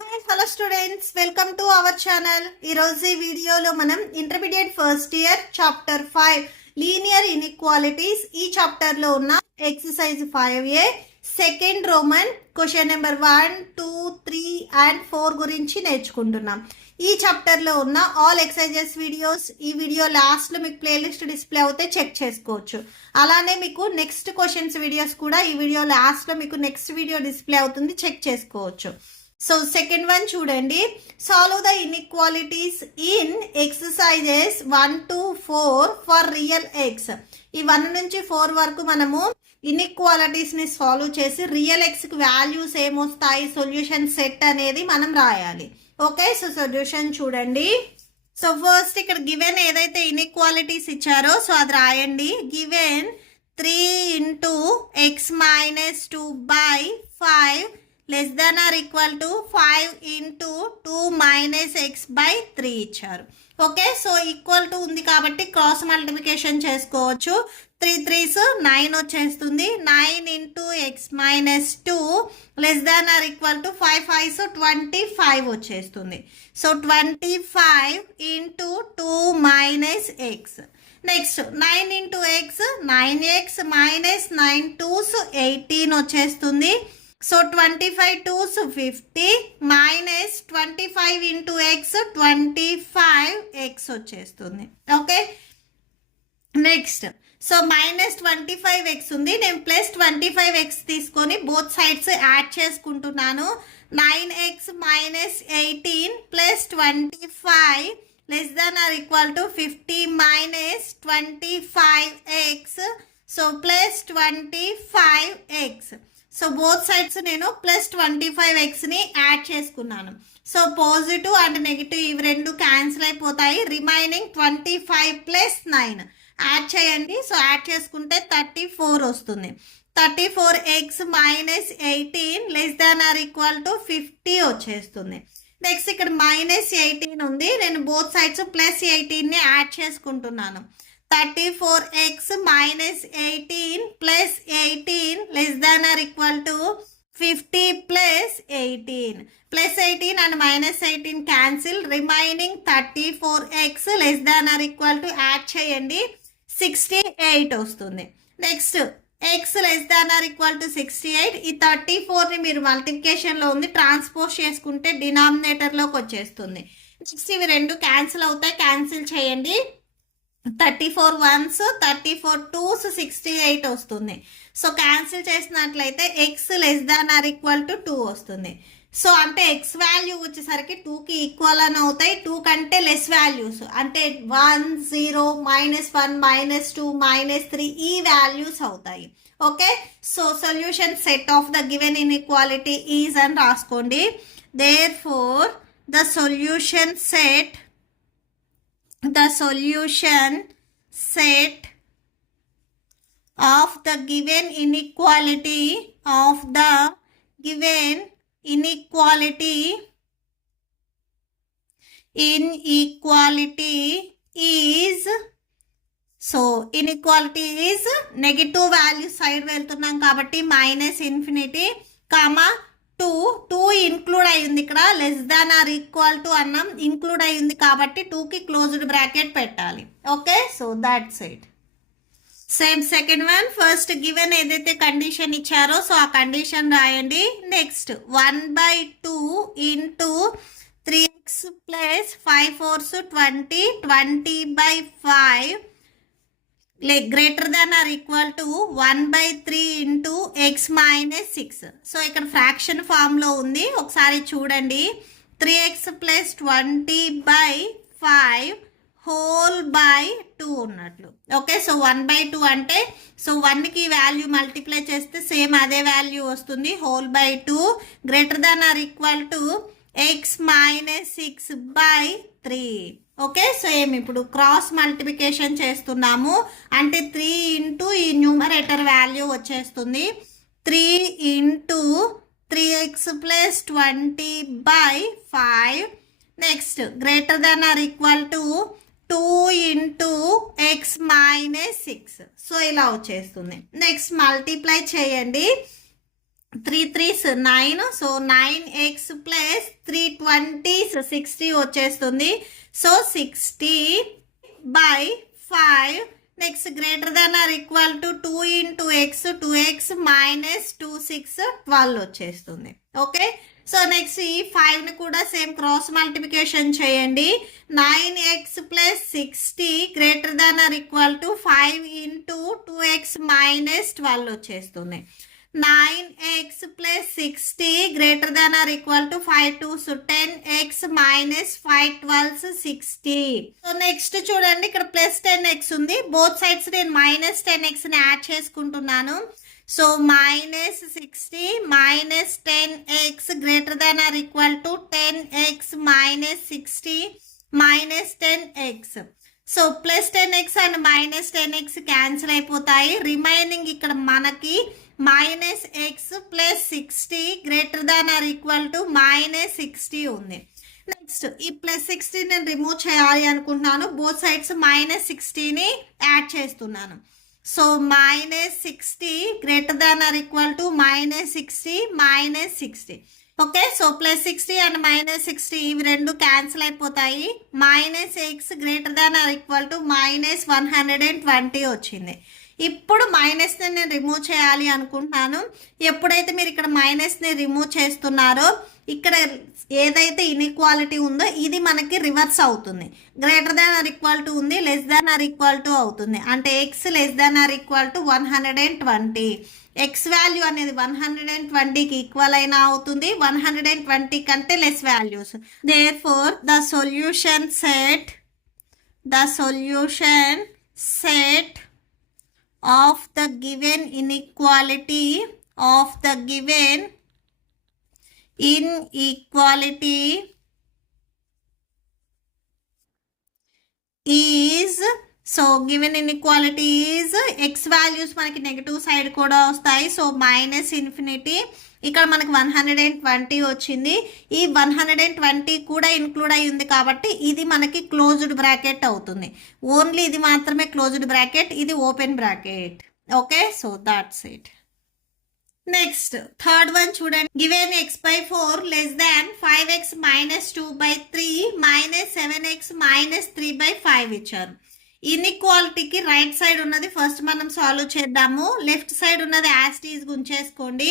Hi hello students, welcome to our channel. ఈరోజు ఈ వీడియోలో మనం intermediate first year chapter 5 linear inequalities ఈ చాప్టర్లో ఉన్న exercise 5A second Roman question number 1, 2, 3 and 4 గురించి నేర్చుకుంటున్నాం. ఈ చాప్టర్లో ఉన్న ఆల్ ఎక్సర్సైజెస్ వీడియోస్ ఈ వీడియో లాస్ట్లో మీకు ప్లేలిస్ట్ డిస్ప్లే అవుతే చెక్ చేసుకోవచ్చు. అలానే మీకు నెక్స్ట్ క్వశ్చన్స్ వీడియోస్ కూడా ఈ వీడియో లాస్ట్లో మీకు నెక్స్ట్ వీడియో డిస్ప్లే అవుతుంది, చెక్ చేసుకోవచ్చు. సో సెకండ్ వన్ చూడండి. Solve the inequalities in exercises 1 to 4 for real X. ఈ 1 నుంచి 4 వరకు మనము ఇన్ఈక్వాలిటీస్ని సాల్వ్ చేసి రియల్ ఎక్స్కి వాల్యూస్ ఏమొస్తాయి, సొల్యూషన్ సెట్ అనేది మనం రాయాలి. ఓకే, సో సొల్యూషన్ చూడండి. సో ఫస్ట్ ఇక్కడ గివెన్ ఏదైతే ఇన్ఈక్వాలిటీస్ ఇచ్చారో సో అది రాయండి. Given 3 into x minus 2 by 5 less than or equal to 5 into 2 minus x by 3 ఇచ్చారు. ఓకే, సో ఈక్వల్ టు ఉంది కాబట్టి క్రాస్ మల్టిప్లికేషన్ చేసుకోవచ్చు. 3 3s 9 వచ్చేస్తుంది. 9 into x minus 2 less than or equal to 5 5s 25 వచ్చేస్తుంది. So 25 into 2 minus x. Next 9 into x 9x minus 9 2s 18 వచ్చేస్తుంది. So 25 2s 50 minus 25 into x 25x వచ్చేస్తుంది. Okay, next so minus 25x ఉంది, నేను plus 25x తీసుకొని both sides add చేసుకుంటున్నాను. 9x minus 18 plus 25 less than or equal to 50 minus 25x so plus 25x. So both sides నేను plus 25xని add చేసుకున్నాను. So positive and negative ఇవి రెండు cancel అయిపోతాయి. Remaining 25 plus 9 add చేయండి. So add చేసుకుంటే 34 వస్తుంది. 34x minus 18 less than or equal to 50 వచ్చేస్తుంది. Next ఇక్కడ మైనస్ 18 ఉంది, నేను బోత్ సైడ్స్ ప్లస్ 18ని యాడ్ చేసుకుంటున్నాను. 34x minus 18 plus 18 less than or equal to 50 plus 18. Plus 18 and minus 18 cancel. Remaining 34x less than or equal to add చేయండి 68 వస్తుంది. Next x less than or equal to 68. ఈ 34ని మీరు మల్టిప్లికేషన్లో ఉంది transpose చేసుకుంటే డినామినేటర్లోకి వచ్చేస్తుంది. Next ఇవి రెండు క్యాన్సిల్ అవుతాయి, క్యాన్సిల్ చేయండి. 34 1s 34 2s 68 వస్తుంది. సో క్యాన్సిల్ చేసినట్లయితే X less than or equal to 2 వస్తుంది. సో అంటే ఎక్స్ వాల్యూ వచ్చేసరికి 2కి ఈక్వల్ అని అవుతాయి. 2 కంటే లెస్ వాల్యూస్ అంటే 1 0 -1 -2 -3 ఈ వాల్యూస్ అవుతాయి. Okay, so solution set of the given inequality is అని రాసుకోండి. Therefore the solution set of the given inequality is, so inequality is negative value side వెళ్తున్నాం కాబట్టి మైనస్ ఇన్ఫినిటీ కామా 2 ఇంక్లూడ్ అయ్యింది. ఇక్కడ less than or equal to అన్నాం, include అయ్యింది కాబట్టి 2కి క్లోజ్డ్ బ్రాకెట్ పెట్టాలి. Okay, so that's it. Same second one. First given ఏదైతే కండిషన్ ఇచ్చారో సో ఆ కండిషన్ రాయండి. Next 1/2 into 3x plus 5 4s 20 20/5 greater than or equal to 1/3 into x minus 6. So ఇక్కడ ఫ్రాక్షన్ ఫామ్లో ఉంది, ఒకసారి చూడండి. 3x ప్లస్ 20/5 హోల్ బై 2 ఉన్నట్లు. ఓకే, సో 1/2 అంటే సో 1కి వాల్యూ మల్టిప్లై చేస్తే సేమ్ అదే వాల్యూ వస్తుంది. Whole by 2 greater than or equal to x minus 6/3. Okay, so ఏమి ఇప్పుడు క్రాస్ మల్టిప్లికేషన్ చేస్తున్నాము అంటే 3 ఇంటూ ఈ న్యూమరేటర్ వాల్యూ వచ్చేస్తుంది. 3 into 3x plus 20/5 next greater than or equal to 2 into x minus 6. So ఇలా వచ్చేస్తుంది. నెక్స్ట్ మల్టిప్లై చేయండి. 3 3s 9, so 9x plus 3 20s 60 వచ్చేస్తుంది. So 60/5. Next greater than or equal to 2 into x, 2x మైనస్ 2 6 12 వచ్చేస్తుంది. Okay, so next ఈ 5ని కూడా same cross multiplication చేయండి. 9x plus 60 greater than or equal to 5 into 2x minus 12 వచ్చేస్తుంది. 9x plus 60 greater than or equal to 5 2s 10x minus 5 12s 60. So next చూడండి, ఇక్కడ plus 10x ఉంది. Both sides నేను minus 10xని add చేసుకుంటున్నాను. So minus 60 minus 10x greater than or equal to 10x minus 60 minus 10x. So plus 10x and minus 10x cancel అయిపోతాయి. Remaining ఇక్కడ మనకి minus X plus 60 greater than or equal to minus 60 ఉంది. Next ఈ plus 60 నేను remove చేయాలి అనుకుంటున్నాను. Both sides minus 60ని add చేస్తున్నాను. So minus 60 greater than or equal to minus 60 minus 60. Okay, so plus 60 and minus 60 ఇవి రెండు క్యాన్సిల్ అయిపోతాయి. Minus X greater than or equal to minus 120 వచ్చింది. ఇప్పుడు మైనస్ని నేను రిమూవ్ చేయాలి అనుకుంటున్నాను. ఎప్పుడైతే మీరు ఇక్కడ మైనస్ని రిమూవ్ చేస్తున్నారో ఇక్కడ ఏదైతే ఇన్ఈక్వాలిటీ ఉందో ఇది మనకి రివర్స్ అవుతుంది. Greater than or equal to ఉంది, less than or equal to అవుతుంది. అంటే x less than or equal to 120. X value అనేది 120కి ఈక్వల్ అయినా అవుతుంది, 120 కంటే less values. Therefore the solution set of the given inequality is, so given inequality is x values మనకి negative side కూడా వస్తాయి. సో మైనస్ ఇన్ఫినిటీ, ఇక్కడ మనకి 120 వచ్చింది. ఈ 120 కూడా ఇన్క్లూడ్ అయి ఉంది కాబట్టి ఇది మనకి క్లోజ్డ్ బ్రాకెట్ అవుతుంది. ఓన్లీ ఇది మాత్రమే క్లోజ్డ్ బ్రాకెట్, ఇది open bracket. Okay, so that's it. Next third one చూడండి. Given x/4 less than 5x minus 2/3 minus 7x minus 3/5 ఇచ్చారు. ఇన్ఈక్వాలిటీకి రైట్ సైడ్ ఉన్నది ఫస్ట్ మనం సాల్వ్ చేద్దాము. లెఫ్ట్ సైడ్ ఉన్నది యాజ్ ఇట్ ఈజ్ ఉంచేసుకోండి.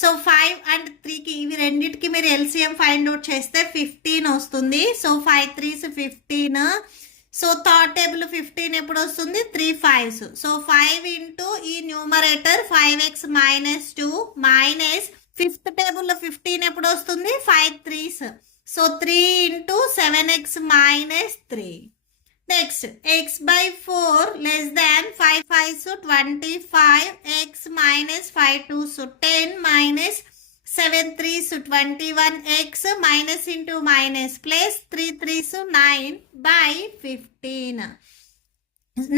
సో 5 అండ్ 3కి ఇవి రెండింటికి మీరు ఎల్సిఎం ఫైండ్ అవుట్ చేస్తే 15 వస్తుంది. So 5 3s 15. So third table 15 ఎప్పుడు వస్తుంది? 3 5s. సో 5 ఇంటూ ఈ numerator 5x minus 2 minus fifth టేబుల్లో 15 ఎప్పుడు వస్తుంది? 5 3s. So 3 into 7x minus 3. Next x/4 less దాన్ 5 5s 25, x minus 5 2s 10 minus 7 3s 21, x minus into minus plus 3 3s 9/15.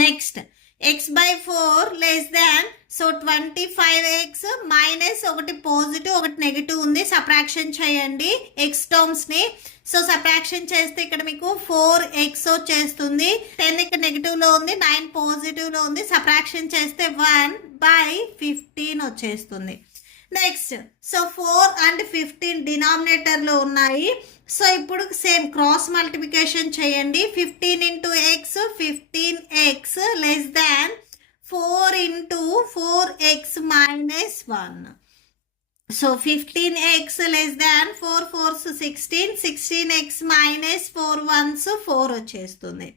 Next x/4 less దాన్, so 25x minus ఒకటి positive ఒకటి negative ఉంది, subtraction చేయండి X టర్మ్స్ని. So subtraction చేస్తే ఇక్కడ మీకు 4x వచ్చేస్తుంది. 10 ఇక్కడ నెగిటివ్లో ఉంది, 9 పాజిటివ్లో ఉంది, సబ్ట్రాక్షన్ చేస్తే 1/15 వచ్చేస్తుంది. నెక్స్ట్ సో 4 అండ్ 15 డినామినేటర్లో ఉన్నాయి. సో ఇప్పుడు సేమ్ క్రాస్ మల్టిప్లికేషన్ చేయండి. 15 into X 15x less than 4 into 4x minus 1. So 15x less than 4 4s 16, 16x minus 4 1s 4 వచ్చేస్తుంది.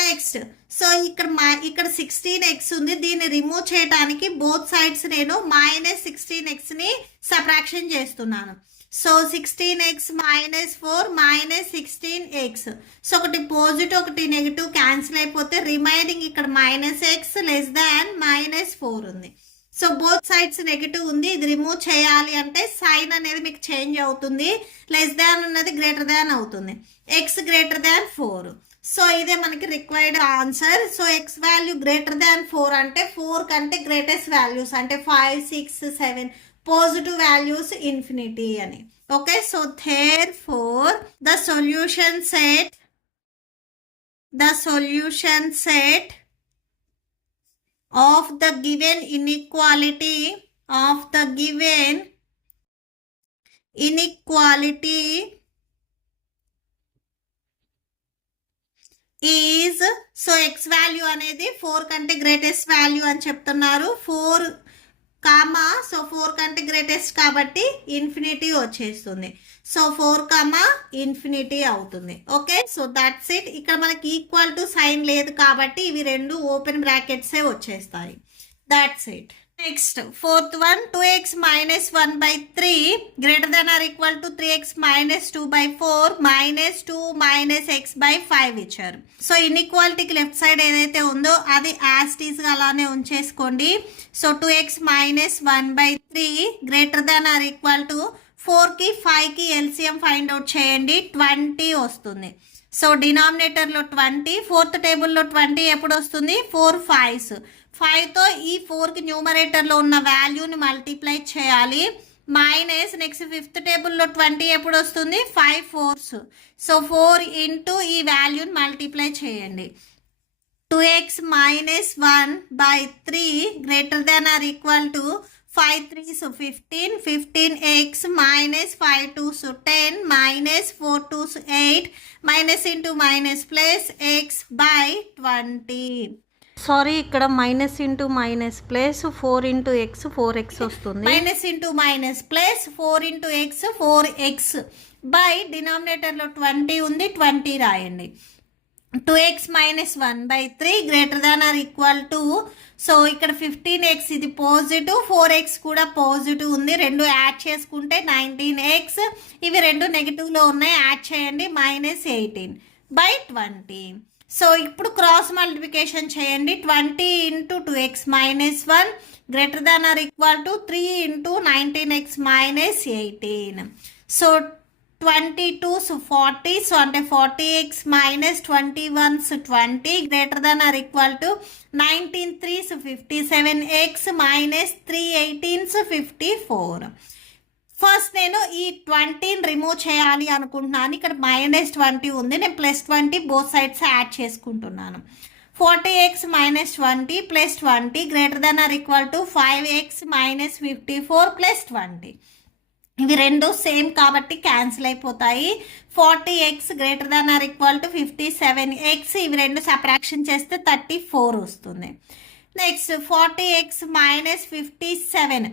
నెక్స్ట్ సో ఇక్కడ 16x ఉంది, దీన్ని రిమూవ్ చేయడానికి బోత్ సైడ్స్ నేను మైనస్ 16xని సబ్ట్రాక్షన్ చేస్తున్నాను. So 16x minus 4 minus 16x. So ఒకటి positive ఒకటి negative cancel అయిపోతే రిమైనింగ్ ఇక్కడ మైనస్ ఎక్స్ లెస్ దాన్ మైనస్ 4 ఉంది. సో బోత్ సైడ్స్ నెగిటివ్ ఉంది, ఇది రిమూవ్ చేయాలి అంటే సైన్ అనేది మీకు చేంజ్ అవుతుంది. లెస్ దాన్ ఉన్నది గ్రేటర్ దాన్ అవుతుంది. X greater than 4. సో ఇదే మనకి required answer. So X value greater than 4 అంటే 4 కంటే గ్రేటెస్ట్ వాల్యూస్ అంటే 5 6 7 పాజిటివ్ వాల్యూస్ ఇన్ఫినిటీ అని. Okay, so therefore the solution set of the given inequality of the given inequality is, so X value అనేది 4 కంటే greatest value అని చెప్తున్నారు. 4 comma, so 4 కంటే greatest కాబట్టి ఇన్ఫినిటీ వచ్చేస్తుంది. సో 4 కామా ఇన్ఫినిటీ అవుతుంది. Okay, so that's it. ఇక్కడ మనకి ఈక్వల్ టు సైన్ లేదు కాబట్టి ఇవి రెండు ఓపెన్ బ్రాకెట్సే వచ్చేస్తాయి. That's it. Next fourth one, 2x minus 1/3 greater than or equal to 3x minus 2/4 minus 2 minus x/5 ఇచ్చారు. సో ఇన్ఈక్వాలిటీకి లెఫ్ట్ సైడ్ ఏదైతే ఉందో అది యాస్టీస్గా అలానే ఉంచేసుకోండి. So 2x minus 1/3 greater than or equal to 4కి 5కి ఎల్సిఎం ఫైండ్ అవుట్ చేయండి, 20 వస్తుంది. సో డినామినేటర్లో 20, ఫోర్త్ టేబుల్లో 20 ఎప్పుడు వస్తుంది? 4 5s. 5తో ఈ 4కి న్యూమరేటర్లో ఉన్న వాల్యూని మల్టిప్లై చేయాలి. మైనస్ నెక్స్ట్ ఫిఫ్త్ టేబుల్లో 20 ఎప్పుడు వస్తుంది? 5 4s. సో 4 ఇంటూ ఈ వాల్యూని మల్టిప్లై చేయండి. 2x minus 1/3 greater than or equal to 5 3s 15, 15x minus 5 2s 10 minus 4 2s 8 minus into minus plus x/20. Sorry, ఇక్కడ minus into minus plus 4 into x 4x వస్తుంది. Minus into minus plus 4 into x 4x by డినామినేటర్లో 20 ఉంది, 20 రాయండి. 2x minus 1/3 greater than or equal to, so ఇక్కడ 15x ఇది positive, 4x కూడా positive ఉంది, రెండు యాడ్ చేసుకుంటే 19x. ఇవి రెండు నెగిటివ్లో ఉన్నాయి, యాడ్ చేయండి, -18/20. సో ఇప్పుడు క్రాస్ మల్టిప్లికేషన్ చేయండి. 20 into 2x minus 1 greater than or equal to 3 into 19x -18. So 22s 40, so అంటే 40x minus 21s 20 greater than or equal to 19 3s 57x minus 3 18s 54. First నేను ఈ 20ని remove చేయాలి అనుకుంటున్నాను. ఇక్కడ -20 ఉంది, నేను +20 బోత్ సైడ్స్ యాడ్ చేసుకుంటున్నాను. 40x minus 20 plus 20 greater than or equal to 5x minus 54 plus 20. ఇవి రెండు సేమ్ కాబట్టి క్యాన్సిల్ అయిపోతాయి. 40x greater than or equal to 57x, ఇవి రెండు సబ్ట్రాక్షన్ చేస్తే 34 వస్తుంది. నెక్స్ట్ 40x minus 57,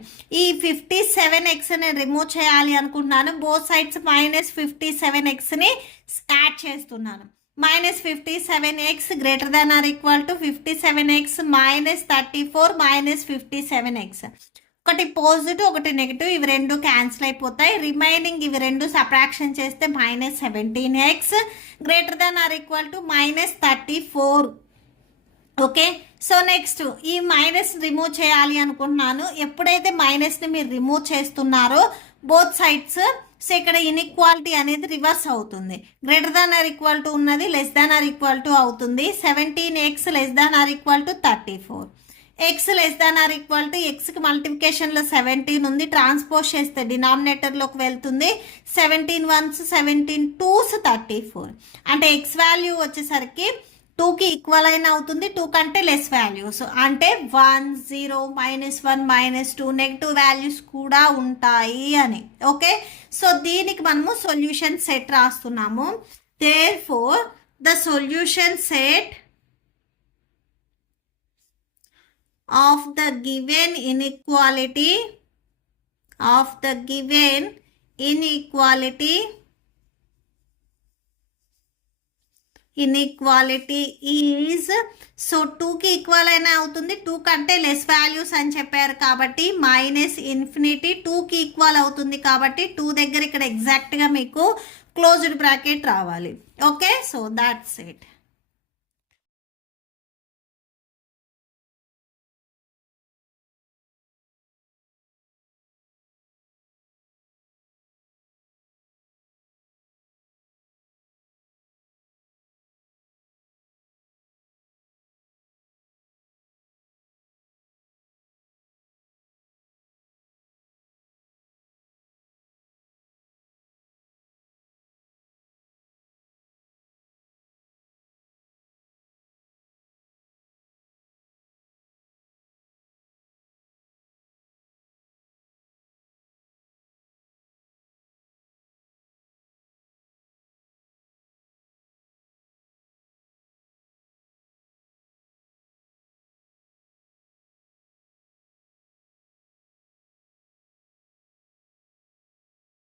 ఈ 57xని రిమూవ్ చేయాలి అనుకుంటున్నాను. బోత్ సైడ్స్ -57xని యాడ్ చేస్తున్నాను. -57x greater than or equal to 57x minus 34 minus 57x. ఒకటి పాజిటివ్ ఒకటి నెగిటివ్, ఇవి రెండు క్యాన్సిల్ అయిపోతాయి. రిమైనింగ్ ఇవి రెండు సబ్ట్రాక్షన్ చేస్తే -17x greater than or equal to -34. Okay, so next ఈ మైనస్ రిమూవ్ చేయాలి అనుకుంటున్నాను. ఎప్పుడైతే మైనస్ని మీరు రిమూవ్ చేస్తున్నారో బోత్ సైడ్స్, సో ఇక్కడ ఇన్ఈక్వాలిటీ అనేది రివర్స్ అవుతుంది. Greater than or equal to ఉన్నది less than or equal to అవుతుంది. 17x less than or equal to 34. x less than or equal to ఎక్స్కి మల్టిప్లికేషన్లో 17 ఉంది, ట్రాన్స్పోజ్ చేస్తే డినామినేటర్లోకి వెళ్తుంది. 17 1s 17 2s 34. అంటే ఎక్స్ వాల్యూ వచ్చేసరికి 2కి ఈక్వల్ అయిన అవుతుంది, 2 కంటే లెస్ వాల్యూస్ అంటే 1 0 -1 -2 నెగిటివ్ వాల్యూస్ కూడా ఉంటాయి అని. ఓకే, సో దీనికి మనము సొల్యూషన్ సెట్ రాస్తున్నాము. Therefore the solution set of the given inequality is, so 2కి ఈక్వల్ అయినా అవుతుంది, 2 కంటే లెస్ వాల్యూస్ అని చెప్పారు కాబట్టి -∞, 2కి ఈక్వల్ అవుతుంది కాబట్టి 2 దగ్గర ఇక్కడ ఎగ్జాక్ట్గా మీకు క్లోజ్డ్ బ్రాకెట్ రావాలి. Okay, so that's it.